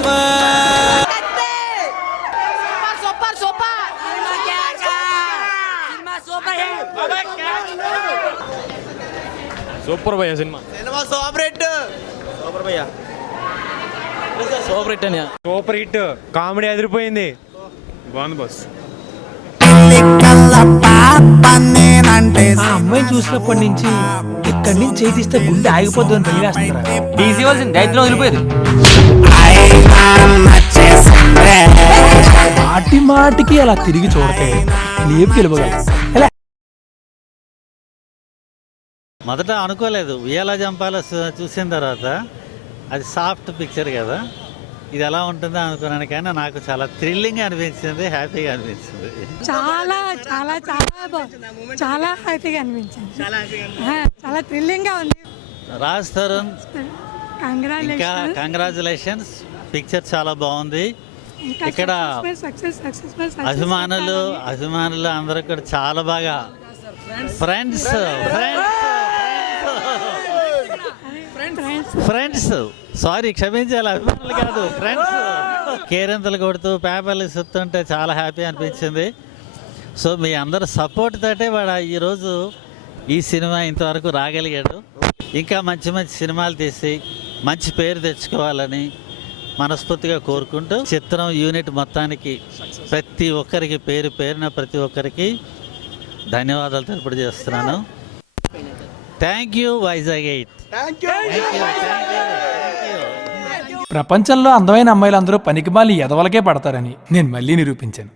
Cinema. Super భయ్య cinema. Super hit. Super భయ్య. Super hit అని. Super hit. కామెడీ అదిరిపోయింది. బాగుంది బాస్. ఆ అమ్మాయిని చూసినప్పటి నుంచి ఇక్కడి నుంచి చేతిస్తే గుండె ఆగిపోద్దు అని భయవేస్తున్నారా. డీసీ వాళ్ళని దైత్యం వదిలిపోయేది. మాటి మాటికి అలా తిరిగి చూడకే లేపు గెలవగలరు. మొదట అనుకోలేదు ఉయ్యాల జంపాల చూసిన తర్వాత అది సాఫ్ట్ పిక్చర్ కదా, ఇది ఎలా ఉంటుందో అనుకున్నాను. కానీ నాకు చాలా థ్రిల్లింగ్ అనిపించింది, హ్యాపీగా అనిపించింది. చాలా చాలా చాలా చాలా హ్యాపీగా అనిపించింది. చాలా థ్రిల్లింగ్ గా ఉంది. రాజ్ తరుణ్ ఇంకా కంగ్రాచులేషన్స్. పిక్చర్ చాలా బాగుంది. ఇక్కడ అభిమానులు అందరూ కూడా చాలా బాగా ఫ్రెండ్స్ సారీ క్షమించాలి, అభిమానులు కాదు ఫ్రెండ్స్ కేరింతలు కొడుతూ పేపర్లు ఇస్తుంటే చాలా హ్యాపీ అనిపించింది. సో మీ అందరు సపోర్ట్ తోటే వాడు ఈరోజు ఈ సినిమా ఇంతవరకు రాగలిగాడు. ఇంకా మంచి మంచి సినిమాలు తీసి మంచి పేరు తెచ్చుకోవాలని మనస్ఫూర్తిగా కోరుకుంటూ చిత్రం యూనిట్ మొత్తానికి ప్రతి ఒక్కరికి పేరు పేరున ప్రతి ఒక్కరికి ధన్యవాదాలు తెలియజేస్తున్నాను. Thank you Vizag 8. ప్రపంచంలో అందమైన అమ్మాయిలందరూ పనికిమాలి ఎదవలకే పడతారని నేను మళ్ళీ నిరూపించాను.